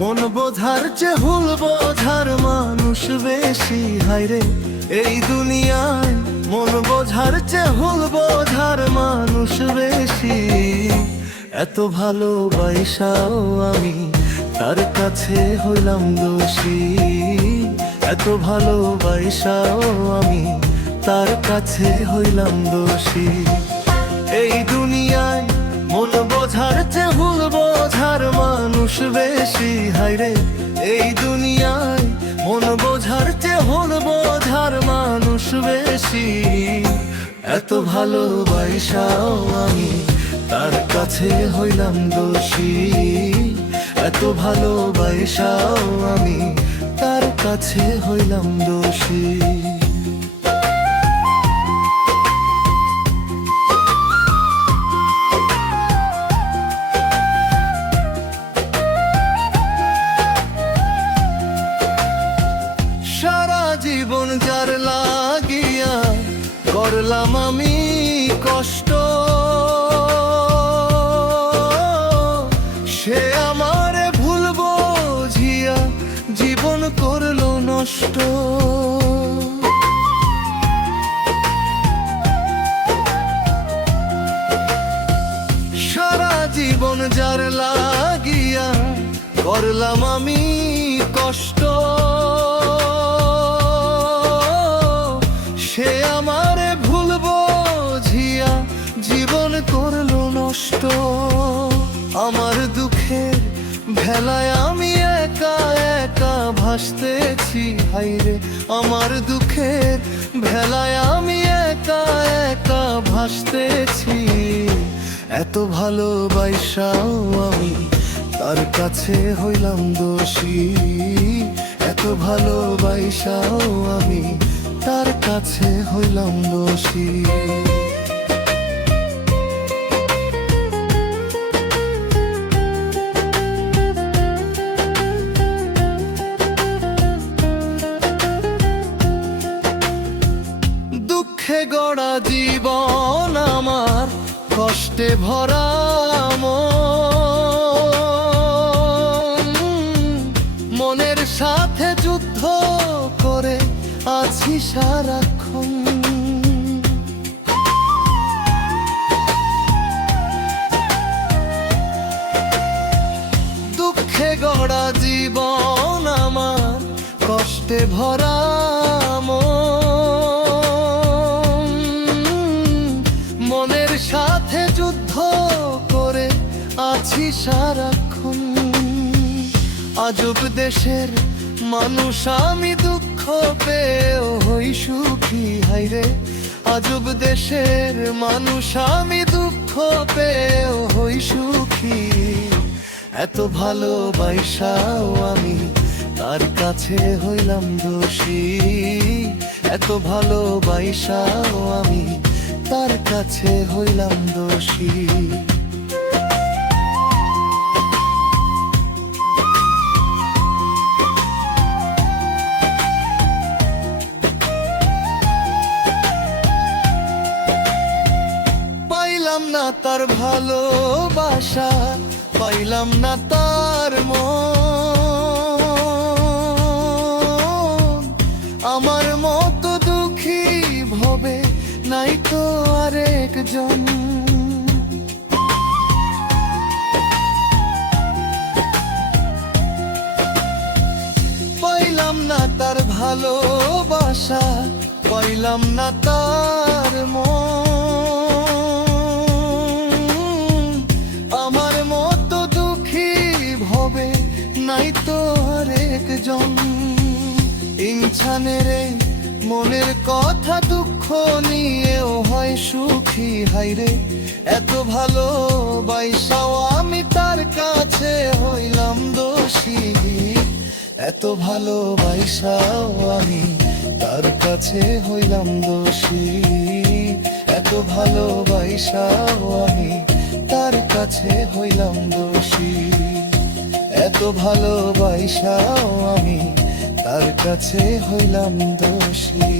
মন বোঝার চেয়ে হুল বোঝার মানুষ বেশি, হায়রে এই দুনিয়ায় মন বোঝার চেয়ে হুল বোঝার মানুষ বেশি। এত ভালোবাসাও আমি তার কাছে হইলাম দোষী, এত ভালোবাসাও আমি তার কাছে হইলাম দোষী। এই দুনিয়ায় মন বোঝার চেয়ে ভুল বোঝার মানুষ বেশি, হায়রে এই দুনিয়ায় মন বোঝার চেয়ে ভুল বোঝার মানুষ বেশি। এত ভালোবাসাও আমি তার কাছে হইলাম দোষী, এত ভালোবাসাও আমি তার কাছে হইলাম দোষী। সারা জীবন যার লাগিয়া করলাম আমি কষ্ট, সে আমারে ভুল বুঝিয়া জীবন করলো নষ্ট। সারা জীবন যার লাগিয়া করলাম আমি কষ্ট, সে আমারে ভুল বুঝিয়া জীবন করলো নষ্ট। আমার দুঃখের ভেলায় আমি একা একা ভাসতেছি, হায়রে আমার দুঃখের ভেলায় আমি একা একা ভাসতেছি। এত ভালোবাসাও আমি তার কাছে হইলাম দোষী, এত ভালোবাসাও আমি তার কাছে হইলাম দোষী। দুঃখে গড়া জীবন আমার কষ্টে ভরা মনের সাথে যুদ্ধ করে আছি সারাক্ষণ। দুঃখে গড়া জীবন আমার কষ্টে ভরা মনের সাথে যুদ্ধ করে আছি সারাক্ষণ। আজব দেশের মানুষ আমি দুঃখ পেয়েও হই সুখী, হায়রে আজব দেশের মানুষ আমি দুঃখ পেয়েও হই সুখী। এত ভালোবাসাও আমি তার কাছে হইলাম দোষী, এত ভালোবাসাও আমি তার কাছে হইলাম দোষী। পাইলাম না তার ভালোবাসা, পাইলাম না তার মন, আমার মতো দুঃখী ভবে নাই তো আরেকজন। পাইলাম না তার ভালোবাসা, পাইলাম না তার মন, আমার মতো দুঃখী ভবে নাই তো আরেকজন। ইনসানের মনের কথা দুঃখ নিয়েও হয় সুখী, হায়রে এত ভালোবাসাও আমি তার কাছে হইলাম দোষী, এত ভালোবাসাও আমি তার কাছে হইলাম দোষী, এত ভালোবাসাও আমি তার কাছে হইলাম দোষী, এত ভালোবাসাও আমি তার কাছে হইলাম দোষী।